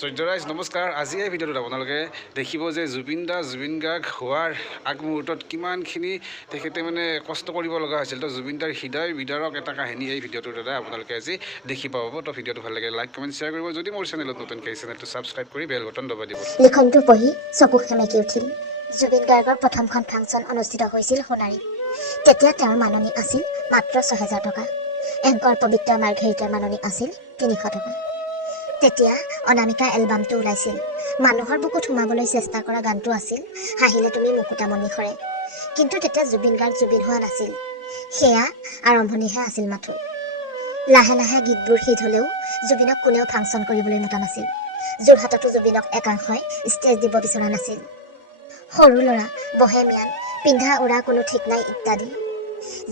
সূৰ্যৰাজ নমস্কাৰ। আজি এই ভিডিঅ'টোত আপোনালোকে দেখিব যে জুবিন গাৰ্গ হোৱাৰ আগমুহূৰ্তত কিমানখিনি তেখেতে কষ্ট কৰিব লগা হৈছিল। তো জুবিন দাৰ হৃদয় বিদাৰক এটা কাহিনী এই ভিডিঅ'টোৰ দ্বাৰা আপোনালোকে আজি দেখি পাব। তো ভিডিঅ'টো ভাল লাগে লাইক কমেণ্ট শ্বেয়াৰ কৰিব। যদি মোৰ চেনেলত নতুনকৈ এই চেনেলটো ছাবস্ক্ৰাইব কৰি বেল বটন দবাই দিব। লিখনটো পঢ়ি চকু সেমেকি উঠিল। জুবিন গাৰ্গৰ প্ৰথমখন ফাংচন অনুষ্ঠিত হৈছিল সোণাৰীত। তেতিয়া তেওঁৰ মাননি আছিল মাত্ৰ ৬,০০০ টকা। এংকৰ পবিত্ৰ মাৰ্ঘেৰিটাৰ মাননি আছিল ৩০০ টকা। তেতিয়া অনামিকা এলবামটো ওলাইছিল। মানুহৰ বুকুত সোমাবলৈ চেষ্টা কৰা গানটো আছিল হাঁহিলে তুমি মুকুতামণি সৰে। কিন্তু তেতিয়া জুবিন গাৰ্গ জুবিন হোৱা নাছিল। সেয়া আৰম্ভণিহে আছিল মাথো। লাহে লাহে গীতবোৰ হিট হ'লেও জুবিনক কোনেও ফাংচন কৰিবলৈ মতা নাছিল। যোৰহাটতো জুবিনক একাংশই ষ্টেজ দিব বিচৰা নাছিল। সৰু ল'ৰা, বহেমিয়ান, পিন্ধা উৰা কোনো ঠিক নাই ইত্যাদি।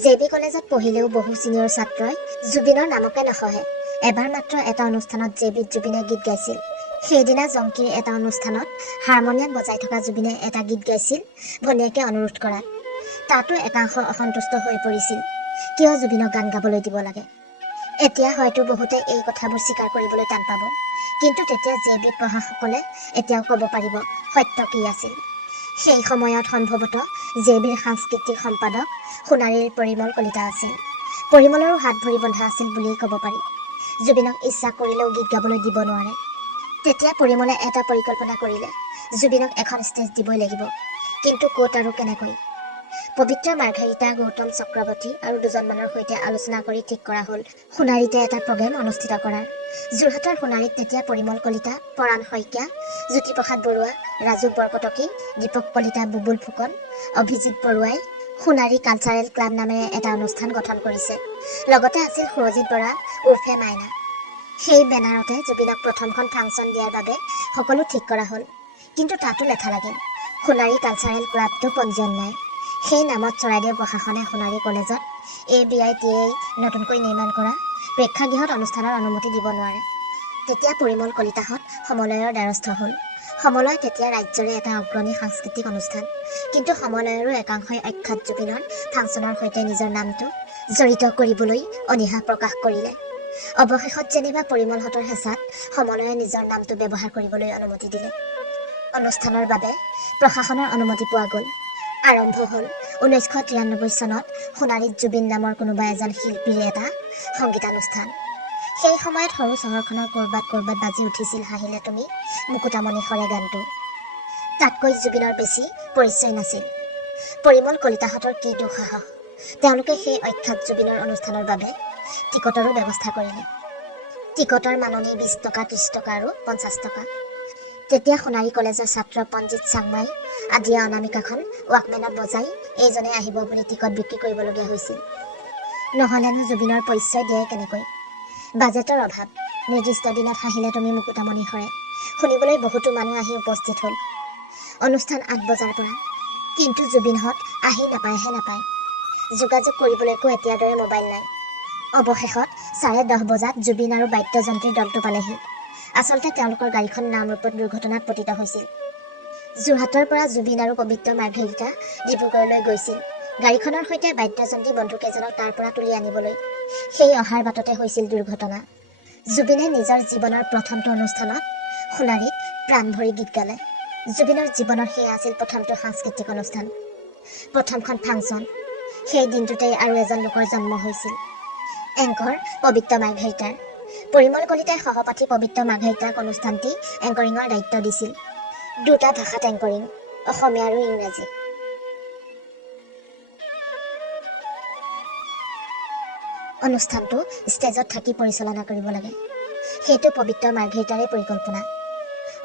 JB কলেজত পঢ়িলেও বহু ছিনিয়ৰ ছাত্ৰই জুবিনৰ নামকে নসহে। এবাৰ মাত্ৰ এটা অনুষ্ঠানত JBত জুবিনে গীত গাইছিল। সেইদিনা জংকীৰ এটা অনুষ্ঠানত হাৰমনিয়াম বজাই থকা জুবিনে এটা গীত গাইছিল ভনীয়েকে অনুৰোধ কৰাত। তাতো একাংশ অসন্তুষ্ট হৈ পৰিছিল। কিয় জুবিনক গান গাবলৈ দিব লাগে? এতিয়া হয়তো বহুতে এই কথাবোৰ স্বীকাৰ কৰিবলৈ টান পাব। কিন্তু তেতিয়া JBত পঢ়াসকলে এতিয়াও ক'ব পাৰিব সত্য কি আছিল। সেই সময়ত সম্ভৱতঃ JBৰ সাংস্কৃতিক সম্পাদক সোণাৰীৰ পৰিমল কলিতা আছিল। পৰিমলৰো হাত ভৰি বন্ধা আছিল বুলিয়েই ক'ব পাৰি। জুবিনক ইচ্ছা কৰিলেও গীত গাবলৈ দিব নোৱাৰে। তেতিয়া পৰিমলে এটা পৰিকল্পনা কৰিলে, জুবিনক এখন ষ্টেজ দিবই লাগিব। কিন্তু ক'ত আৰু কেনেকৈ? পবিত্ৰ মাৰ্ঘেৰিটা, গৌতম চক্ৰৱৰ্তী আৰু দুজনমানৰ সৈতে আলোচনা কৰি ঠিক কৰা হ'ল সোণাৰীতে এটা প্ৰগ্ৰেম অনুষ্ঠিত কৰাৰ। যোৰহাটৰ সোণাৰীত তেতিয়া পৰিমল কলিতা, পৰাণ শইকীয়া, জ্যোতিপ্ৰসাদ বৰুৱা, ৰাজু বৰকটকী, দীপক কলিতা, বুবুল ফুকন, অভিজিত বৰুৱাই সোণাৰী কালচাৰেল ক্লাব নামেৰে এটা অনুষ্ঠান গঠন কৰিছে। লগতে আছিল সুৰজিত বৰা উৰ্ফে মাইনা। সেই বেনাৰতে জুবিনক প্ৰথমখন ফাংচন দিয়াৰ বাবে সকলো ঠিক কৰা হ'ল। কিন্তু তাতো লেঠা লাগিল। সোণাৰী কালচাৰেল ক্লাবটো পঞ্জীয়ন নাই। সেই নামত চৰাইদেউ প্ৰশাসনে সোণাৰী কলেজত ABITA নতুনকৈ নিৰ্মাণ কৰা প্ৰেক্ষাগৃহত অনুষ্ঠানৰ অনুমতি দিব নোৱাৰে। তেতিয়া পৰিমল কলিতাহঁত সমলয়ৰ দ্বাৰস্থ হ'ল। সমলয় তেতিয়া ৰাজ্যৰে এটা অগ্ৰণী সাংস্কৃতিক অনুষ্ঠান। কিন্তু সমলয়ৰো একাংশই অখ্যাত জুবিনৰ ফাংচনৰ সৈতে নিজৰ নামটো জড়িত কৰিবলৈ অনীহা প্ৰকাশ কৰিলে। অৱশেষত যেনিবা পৰিমলহঁতৰ হেঁচাত সমলয়ে নিজৰ নামটো ব্যৱহাৰ কৰিবলৈ অনুমতি দিলে। অনুষ্ঠানৰ বাবে প্ৰশাসনৰ অনুমতি পোৱা গ'ল। আৰম্ভ হ'ল 1993 চনত সোণাৰীত জুবিন নামৰ কোনোবা এজন শিল্পীৰ এটা সংগীতানুষ্ঠান। সেই সময়ত সৰু চহৰখনৰ ক'ৰবাত বাজি উঠিছিল হাঁহিলে তুমি মুকুতামণি সৰে গানটো। তাতকৈ জুবিনৰ বেছি পৰিচয় নাছিল। পৰিমল কলিতাহঁতৰ কি দুঃসাহস! তেওঁলোকে সেই অখ্যাত জুবিনৰ অনুষ্ঠানৰ বাবে টিকটৰো ব্যৱস্থা কৰিলে। টিকটৰ মাননি 20 টকা, 30 টকা আৰু 50 টকা। তেতিয়া সোণাৰী কলেজৰ ছাত্ৰ পণ্ডিত চাংমাই আদিয়ে অনামিকাখন ৱাকমেনত বজাই এইজনে আহিব বুলি টিকট বিক্ৰী কৰিবলগীয়া হৈছিল। নহ'লেনো জুবিনৰ পৰিচয় দিয়ে কেনেকৈ? বাজেটৰ অভাৱ। নিৰ্দিষ্ট দিনত হাঁহিলে তুমি মুকুতামণি সৰে শুনিবলৈ বহুতো মানুহ আহি উপস্থিত হ'ল অনুষ্ঠান 8 বজাৰ পৰা। কিন্তু জুবিনহঁত আহি নাপায়। যোগাযোগ কৰিবলৈকো এতিয়াৰ দৰে মোবাইল নাই। অৱশেষত 10:30 বজাত জুবিন আৰু বাদ্যযন্ত্ৰীৰ দলটো পালেহি। আচলতে তেওঁলোকৰ গাড়ীখন নামৰূপত দুৰ্ঘটনাত পতিত হৈছিল। যোৰহাটৰ পৰা জুবিন আৰু পবিত্ৰ মাৰ্ঘেৰিটা ডিব্ৰুগড়লৈ গৈছিল গাড়ীখনৰ সৈতে বাদ্যযন্ত্ৰী বন্ধুকেইজনক তাৰ পৰা তুলি আনিবলৈ। সেই অহাৰ বাটতে হৈছিল দুৰ্ঘটনা। জুবিনে নিজৰ জীৱনৰ প্ৰথমটো অনুষ্ঠানত সোণাৰীত প্ৰাণ ভৰি গীত গালে। জুবিনৰ জীৱনৰ সেয়া আছিল প্ৰথমটো সাংস্কৃতিক অনুষ্ঠান, প্ৰথমখন ফাংচন। সেই দিনটোতেই আৰু এজন লোকৰ জন্ম হৈছিল, এংকৰ পবিত্ৰ মাৰ্ঘেৰিটাৰ। পৰিমল কলিতাই সহপাঠী পবিত্ৰ মাৰ্ঘেৰিটাক অনুষ্ঠানটি এংকৰিঙৰ দায়িত্ব দিছিল। 2টা ভাষাত এংকৰিং, অসমীয়া আৰু ইংৰাজী। অনুষ্ঠানটো ষ্টেজত থাকি পৰিচালনা কৰিব লাগে, সেইটো পবিত্ৰ মাৰ্ঘেৰিটাৰে পৰিকল্পনা।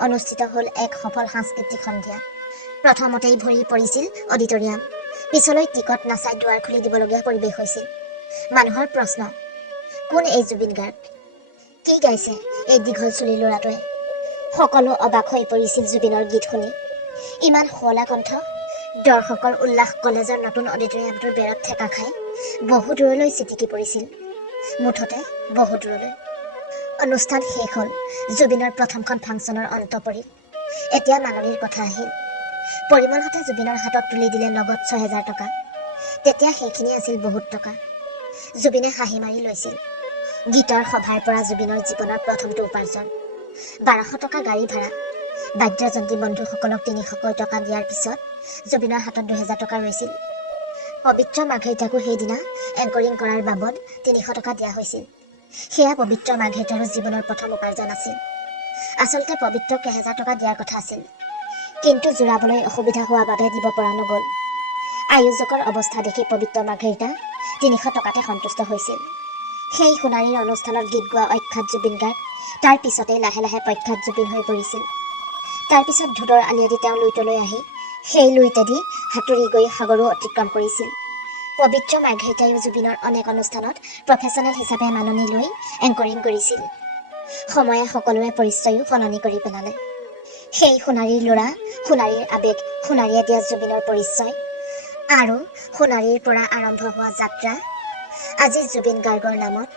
অনুষ্ঠিত হ'ল এক সফল সাংস্কৃতিক সন্ধিয়া। প্ৰথমতেই ভৰি পৰিছিল অডিটৰিয়াম। পিছলৈ টিকট নাচাই দুৱাৰ খুলি দিবলগীয়া পৰিৱেশ হৈছিল। মানুহৰ প্ৰশ্ন, কোন এই জুবিন গাৰ্গ? কি গাইছে এই দীঘল চুলিৰ ল'ৰাটোৱে? সকলো অবাক হৈ পৰিছিল জুবিনৰ গীত শুনি। ইমান শুৱলা কণ্ঠ। দৰ্শকৰ উল্লাস কলেজৰ নতুন অডিটৰিয়ামটোৰ বেৰত ঠেকা খাই বহু দূৰলৈ ছিটিকি পৰিছিল। মুঠতে বহু দূৰলৈ। অনুষ্ঠান শেষ হ'ল। জুবিনৰ প্ৰথমখন ফাংচনৰ অন্ত পৰিল। এতিয়া মাননিৰ কথা আহিল। পৰিমলহঁতে জুবিনৰ হাতত তুলি দিলে নগদ 6,000 টকা। তেতিয়া সেইখিনি আছিল বহুত টকা। জুবিনে হাঁহি মাৰি লৈছিল। গীতৰ সভাৰ পৰা জুবিনৰ জীৱনৰ প্ৰথমটো উপাৰ্জন। 1200 টকা গাড়ী ভাড়া। বাদ্যযন্ত্ৰী বন্ধুসকলক 300কৈ টকা দিয়াৰ পিছত জুবিনৰ হাতত 2000 টকা ৰৈছিল। পবিত্ৰ মাৰ্ঘেৰিটাকো সেইদিনা এংকৰিং কৰাৰ বাবদ 300 টকা দিয়া হৈছিল। সেয়া পবিত্ৰ মাৰ্ঘেৰিটাৰো জীৱনৰ প্ৰথম উপাৰ্জন আছিল। আচলতে পবিত্ৰক 1000 টকা দিয়াৰ কথা আছিল, কিন্তু জোৰাবলৈ অসুবিধা হোৱাৰ বাবে দিব পৰা নগ'ল। আয়োজকৰ অৱস্থা দেখি পবিত্ৰ মাৰ্ঘেৰিটা 300 টকাতে সন্তুষ্ট হৈছিল। সেই সোণাৰীৰ অনুষ্ঠানত গীত গোৱা অখ্যাত জুবিন গাৰ্গ তাৰ পিছতেই লাহে লাহে প্ৰখ্যাত জুবিন হৈ পৰিছিল। তাৰ পিছত ঢোলৰ আলিয়েদি তেওঁ লুইতলৈ আহি সেই লুইতেদি সাঁতুৰি গৈ সাগৰো অতিক্ৰম কৰিছিল। পবিত্ৰ মাৰ্ঘেৰিটাইও জুবিনৰ অনেক অনুষ্ঠানত প্ৰফেচনেল হিচাপে মাননি লৈ এংকৰিং কৰিছিল। সময়ে সকলোৰে পৰিচয়ো সলনি কৰি পেলালে। সেই সোণাৰীৰ ল'ৰা, সোণাৰীৰ আৱেগ, সোণাৰীয়ে দিয়া জুবিনৰ পৰিচয় আৰু সোণাৰীৰ পৰা আৰম্ভ হোৱা যাত্ৰা আজি জুবিন গাৰ্গৰ নামত